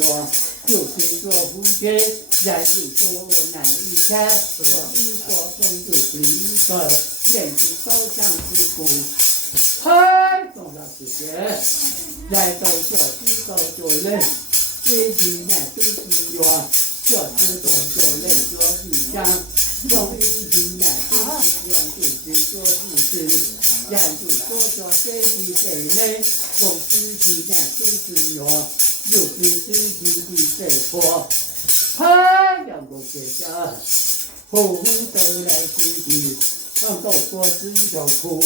我，就是做夫妻，人如多难一天，所以我总是一个，人是走向之故。太重要时间，来到小知道就累，最近呢都是我，小知道就累做一张，容易进来就是用就是做不是，人就做这己的累，公司现在就是我，就是自己的生活，太阳不睡觉，呼呼都来自己，看到过自就哭。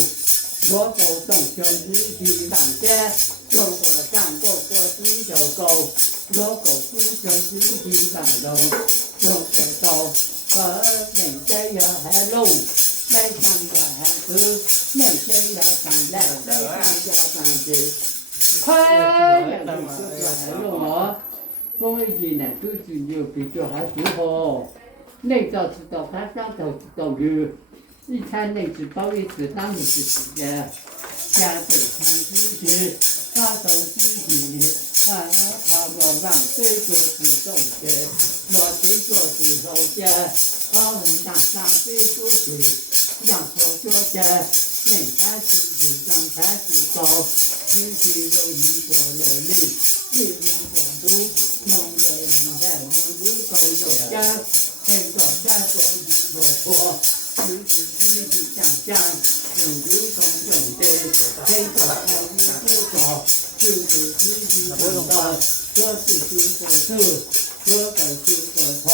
如果动胸自己上街，如果干过过自就高，如果不胸自己上楼，如果到人家要还路，来上要还走，人家要上来上要上去，太阳就还路哦。我们以前都是有比较还不好，那早知道他上头知道有。一餐内只包一次，当然是时间。家走看自己，他走自己，他不让对就是中间，我对就是中间，我们大上对就是让头做间，人家是让他是高，自己容易做人力，利用广度，用人来能力够有家，很多家做一个活。自己想象，用流通用的，很多好的不少，就是自己想到，说是出过错，说的出过错，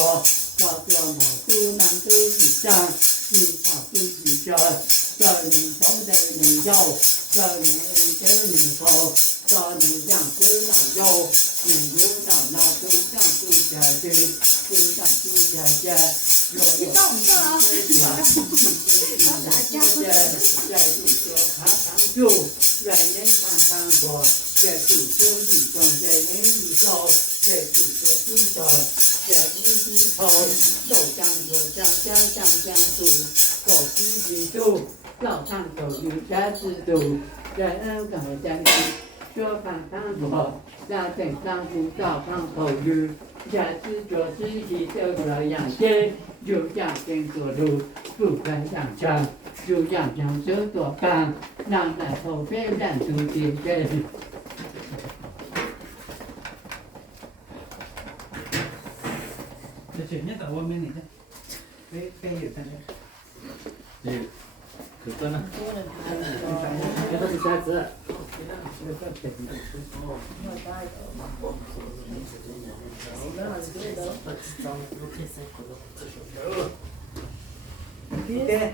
到做某都难都一样，一场都一样，叫人懂得人要，叫人得人好，叫人让得让要，人有让那都想不下去，都想不下去。你到我们这儿啊！在住所看看住，在人看看过，在住所里光在人里走，在住所住到，在一起头，走向住，走自己住，老上头有家制度，人搞在一起，说看看过，在镇上不早上头有。在自做自己走了养生，就养生做路，不分养生，就养生走多干，让在后边人都听见。这前面在外面那个，被有看见。对，可多呢。这个是啥子？对。